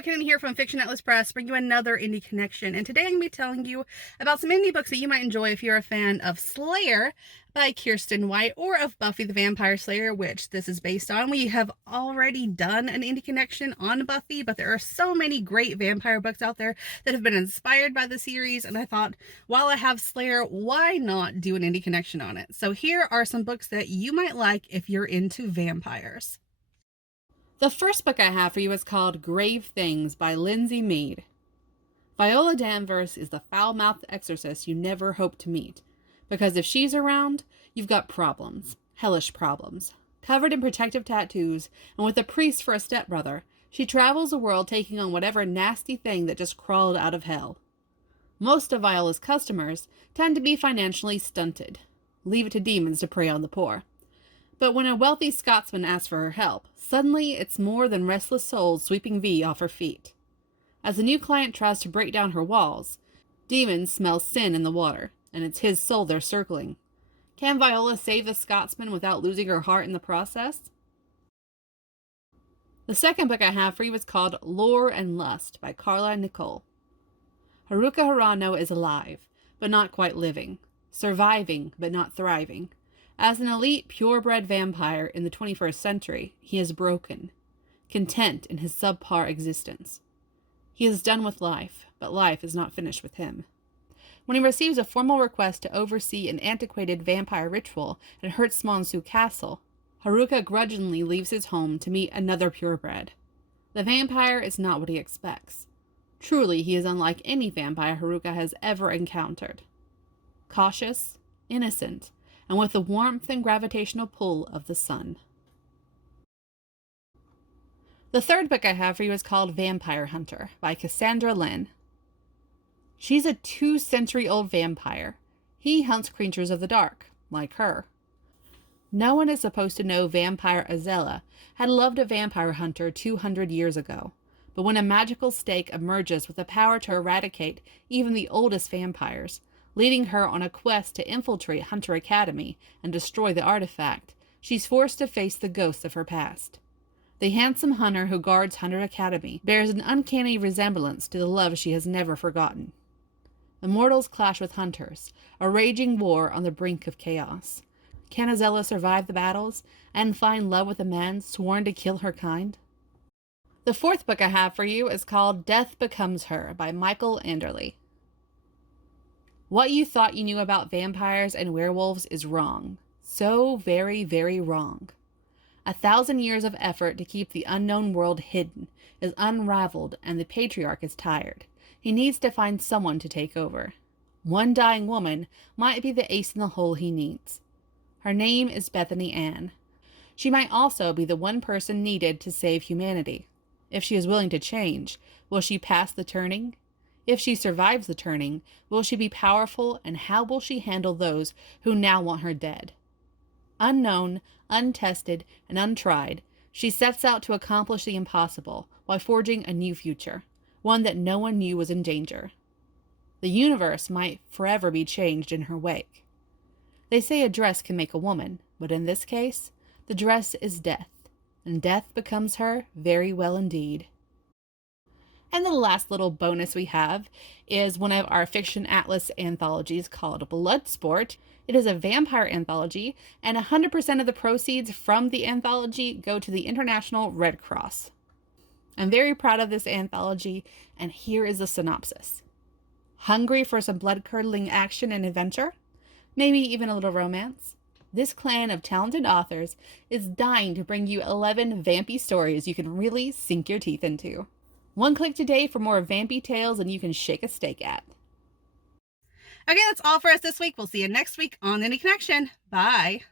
Hello, Kenan here from Fiction Atlas Press, bringing you another indie connection. And today I'm going to be telling you about some indie books that you might enjoy if you're a fan of Slayer by Kirsten White or of Buffy the Vampire Slayer, which this is based on. We have already done an indie connection on Buffy, but there are so many great vampire books out there that have been inspired by the series, and I thought, while I have Slayer, why not do an indie connection on it? So here are some books that you might like if you're into vampires. The first book I have for you is called Grave Things by Lindsay Mead. Viola Danvers is the foul-mouthed exorcist you never hope to meet, because if she's around, you've got problems, hellish problems. Covered in protective tattoos, and with a priest for a stepbrother, she travels the world taking on whatever nasty thing that just crawled out of hell. Most of Viola's customers tend to be financially stunted. Leave it to demons to prey on the poor. But when a wealthy Scotsman asks for her help, suddenly it's more than restless souls sweeping V off her feet. As the new client tries to break down her walls, demons smell sin in the water, and it's his soul they're circling. Can Viola save the Scotsman without losing her heart in the process? The second book I have for you is called Lore and Lust by Carla Nicole. Haruka Harano is alive, but not quite living. Surviving, but not thriving. As an elite, purebred vampire in the 21st century, he is broken, content in his subpar existence. He is done with life, but life is not finished with him. When he receives a formal request to oversee an antiquated vampire ritual at Hertzmonsu Castle, Haruka grudgingly leaves his home to meet another purebred. The vampire is not what he expects. Truly, he is unlike any vampire Haruka has ever encountered. Cautious, innocent, and with the warmth and gravitational pull of the sun. The third book I have for you is called Vampire Hunter by Cassandra Lynn. She's a 2-century-old vampire. He hunts creatures of the dark, like her. No one is supposed to know vampire Azella had loved a vampire hunter 200 years ago, but when a magical stake emerges with the power to eradicate even the oldest vampires, leading her on a quest to infiltrate Hunter Academy and destroy the artifact, she's forced to face the ghosts of her past. The handsome hunter who guards Hunter Academy bears an uncanny resemblance to the love she has never forgotten. The mortals clash with hunters, a raging war on the brink of chaos. Can Azella survive the battles and find love with a man sworn to kill her kind? The fourth book I have for you is called Death Becomes Her by Michael Anderle. What you thought you knew about vampires and werewolves is wrong. So very, very wrong. 1,000 years of effort to keep the unknown world hidden is unraveled, and the patriarch is tired. He needs to find someone to take over. One dying woman might be the ace in the hole he needs. Her name is Bethany Ann. She might also be the one person needed to save humanity. If she is willing to change, will she pass the turning? If she survives the turning, will she be powerful, and how will she handle those who now want her dead? Unknown, untested, and untried, she sets out to accomplish the impossible while forging a new future, one that no one knew was in danger. The universe might forever be changed in her wake. They say a dress can make a woman, but in this case, the dress is death, and death becomes her very well indeed. And the last little bonus we have is one of our Fiction Atlas anthologies called Bloodsport. It is a vampire anthology, and 100% of the proceeds from the anthology go to the International Red Cross. I'm very proud of this anthology, and here is the synopsis. Hungry for some blood-curdling action and adventure? Maybe even a little romance? This clan of talented authors is dying to bring you 11 vampy stories you can really sink your teeth into. One click today for more vampy tales than you can shake a stake at. Okay, that's all for us this week. We'll see you next week on Indie Connection. Bye.